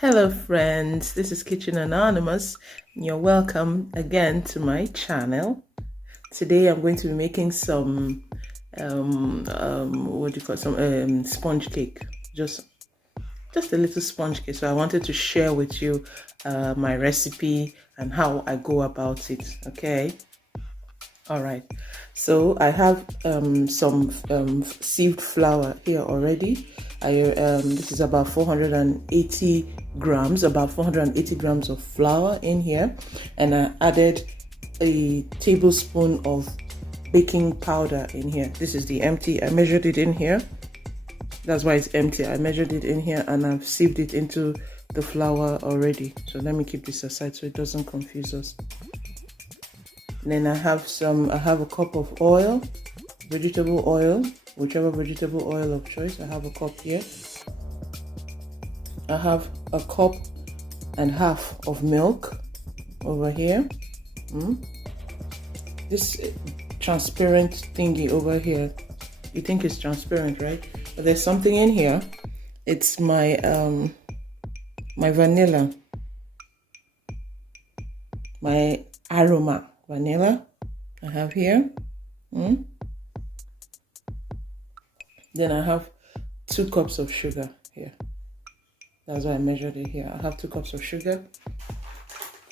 Hello friends, this is Kitchen Anonymous. You're welcome again to my channel. Today I'm going to be making some sponge cake. Just a little sponge cake. So I wanted to share with you my recipe and how I go about it. Okay. All right. So I have some sieved flour here already. This is about 480 grams, of flour in here, and I added a tablespoon of baking powder in here. This is the empty. I measured it in here. That's why it's empty. I measured it in here and I've sieved it into the flour already. So let me keep this aside so it doesn't confuse us. And then I have a cup of oil, vegetable oil, whichever vegetable oil of choice. I have a cup here. I have a cup and half of milk over here. This transparent thingy over here, you think it's transparent, right? But there's something in here. It's my my vanilla, my aroma vanilla I have here. Then I have 2 cups of sugar here. That's why I measured it here. I have 2 cups of sugar.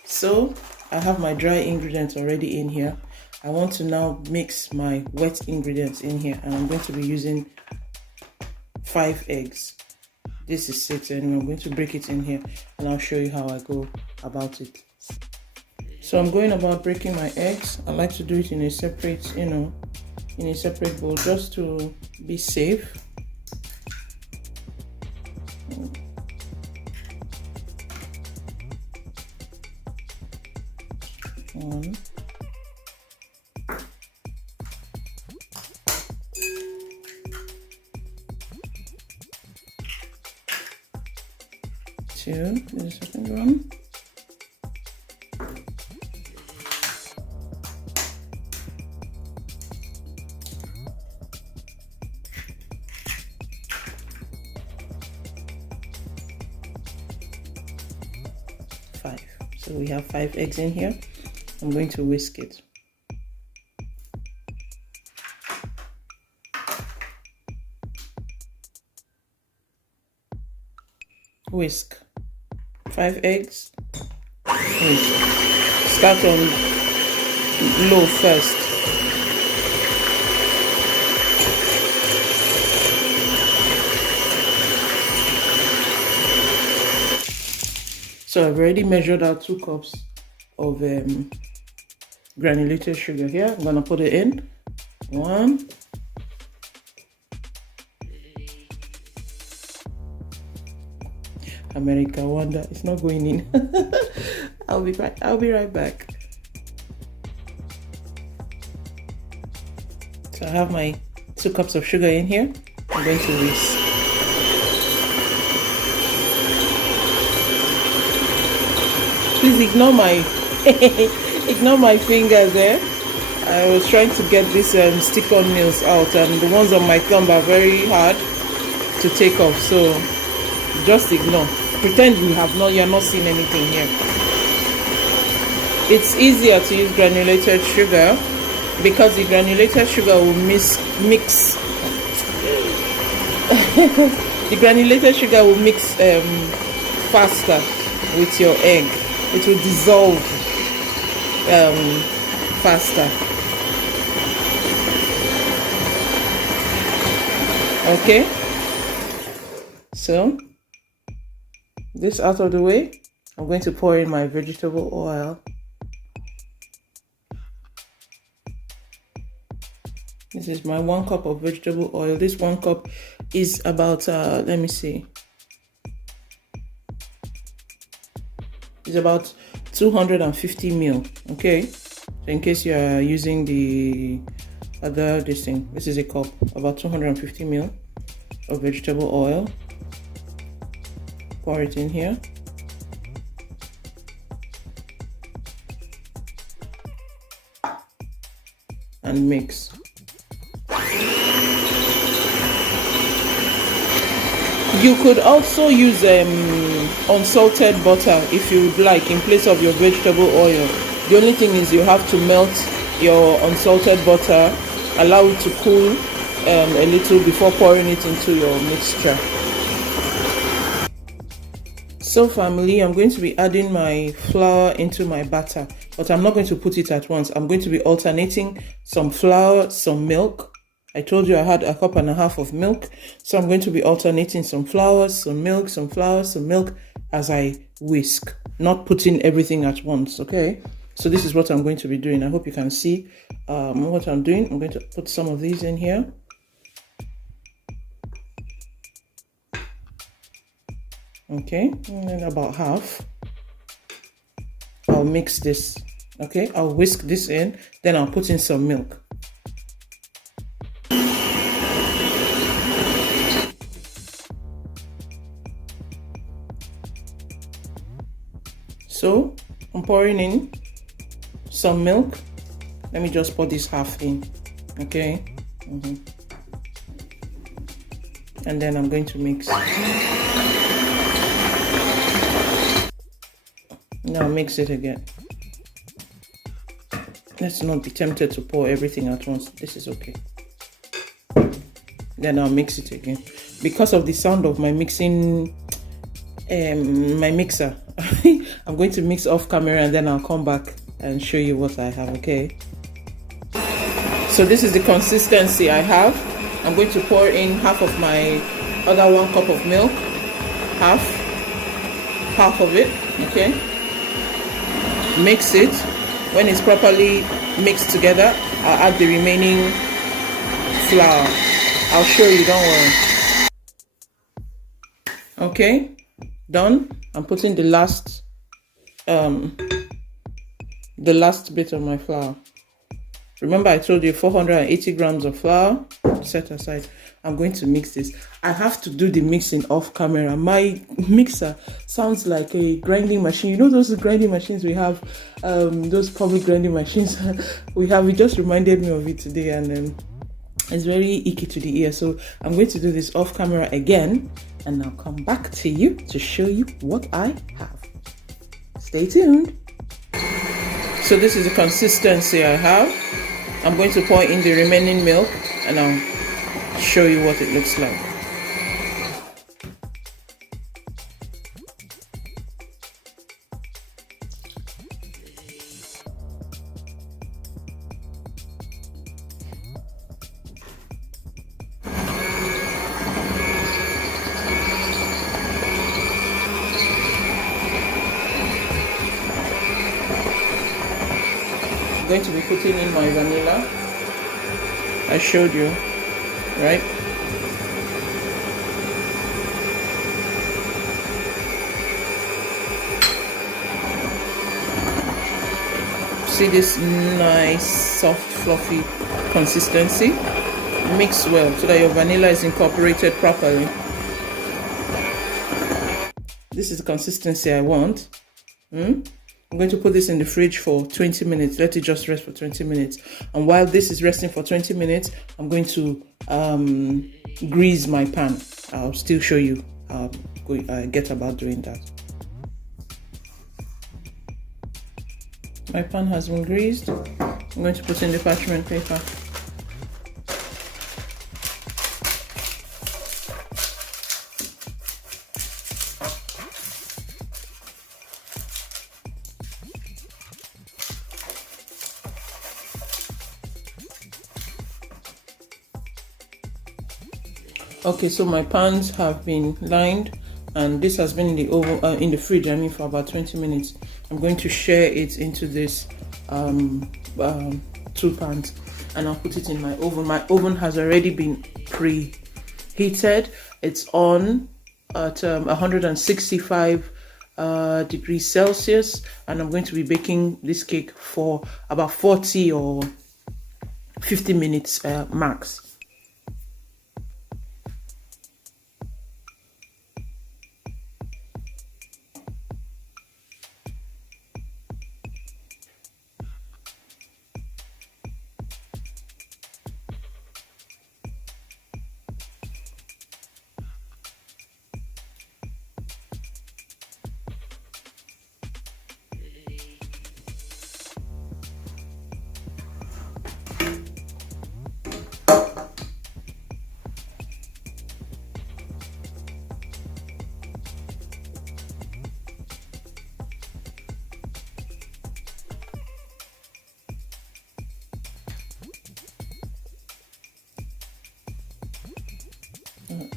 So I have my dry ingredients already in here. I want to now mix my wet ingredients in here, and I'm going to be using 5 eggs. This is 6 anyway. I'm going to break it in here and I'll show you how I go about it. So I'm going about breaking my eggs. I like to do it in a separate, in a separate bowl just to be safe. One. 2, the second one. 5. So we have 5 eggs in here. I'm going to whisk it. Whisk. 5 eggs. Whisk. Start on low first. So I've already measured out 2 cups of granulated sugar here. I'm gonna put it in. 1. America wonder, it's not going in. I'll be right back. So I have my 2 cups of sugar in here. I'm going to whisk. Please ignore my fingers there. I was trying to get these stick-on nails out, and the ones on my thumb are very hard to take off. So just ignore. Pretend you're not seeing anything here. It's easier to use granulated sugar because the granulated sugar will mix. The granulated sugar will mix faster with your egg. It will dissolve faster. Okay, so this out of the way, I'm going to pour in my vegetable oil. This is my 1 cup of vegetable oil. This 1 cup is about let me see, it's about 250 ml. Okay, so in case you are using the other this is a cup, about 250 ml of vegetable oil. Pour it in here. And mix. You could also use unsalted butter if you would like in place of your vegetable oil. The only thing is you have to melt your unsalted butter, allow it to cool a little before pouring it into your mixture. So family, I'm going to be adding my flour into my batter, but I'm not going to put it at once. I'm going to be alternating some flour, some milk. I told you I had 1.5 cups of milk, so I'm going to be alternating some flour, some milk, some flour, some milk as I whisk, not putting everything at once, okay? So this is what I'm going to be doing. I hope you can see what I'm doing. I'm going to put some of these in here. Okay, and then about half. I'll mix this, okay? I'll whisk this in, then I'll put in some milk. So I'm pouring in some milk. Let me just pour this half in, okay? And then I'm going to mix. Now mix it again. Let's not be tempted to pour everything at once. This is okay. Then I'll mix it again. Because of the sound of my mixing, my mixer, I'm going to mix off camera and then I'll come back and show you what I have, okay? So this is the consistency I have. I'm going to pour in half of my other 1 cup of milk. Half of it, okay? Mix it. When it's properly mixed together, I'll add the remaining flour. I'll show you, don't worry. Okay, done. I'm putting the last bit of my flour. Remember I told you 480 grams of flour set aside. I'm going to mix this. I have to do the mixing off camera. My mixer sounds like a grinding machine. You know those grinding machines we have, those public grinding machines we have. It just reminded me of it today, and it's very icky to the ear. So I'm going to do this off camera again, and I'll come back to you to show you what I have. Stay tuned. So this is the consistency I have. I'm going to pour in the remaining milk and I'll show you what it looks like. I'm going to be putting in my vanilla. I showed you, right? See this nice, soft, fluffy consistency? Mix well so that your vanilla is incorporated properly. This is the consistency I want. I'm going to put this in the fridge for 20 minutes. Let it just rest for 20 minutes. And while this is resting for 20 minutes, I'm going to grease my pan. I'll still show you how I get about doing that. My pan has been greased. I'm going to put in the parchment paper. Okay, so my pans have been lined, and this has been in the oven, in the fridge, for about 20 minutes. I'm going to share it into this 2 pans, and I'll put it in my oven. My oven has already been preheated. It's on at 165 degrees Celsius, and I'm going to be baking this cake for about 40 or 50 minutes max.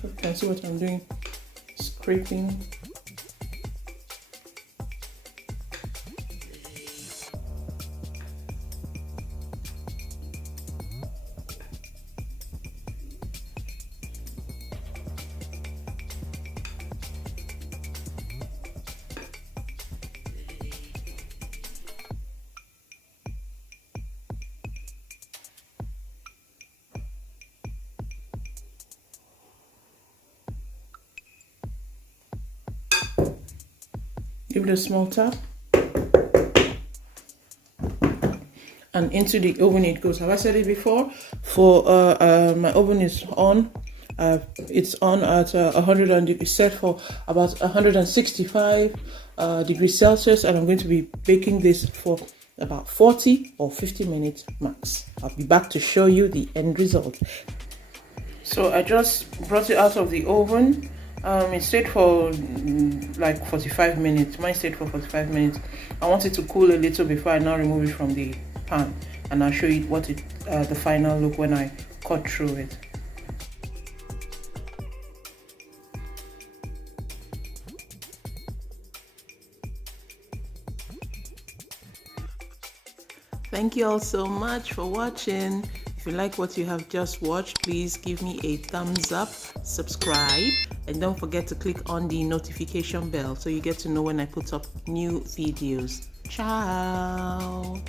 You can see what I'm doing, scraping. Give it a small tap, and into the oven it goes. Have I said it before? For my oven is on. It's on at 100 and it's set for about 165 degrees Celsius, and I'm going to be baking this for about 40 or 50 minutes max. I'll be back to show you the end result. So I just brought it out of the oven. It stayed for like 45 minutes. Mine stayed for 45 minutes. I want it to cool a little before I now remove it from the pan, and I'll show you what the final look when I cut through it. Thank you all so much for watching. If you like what you have just watched, please give me a thumbs up, subscribe, and don't forget to click on the notification bell so you get to know when I put up new videos. Ciao!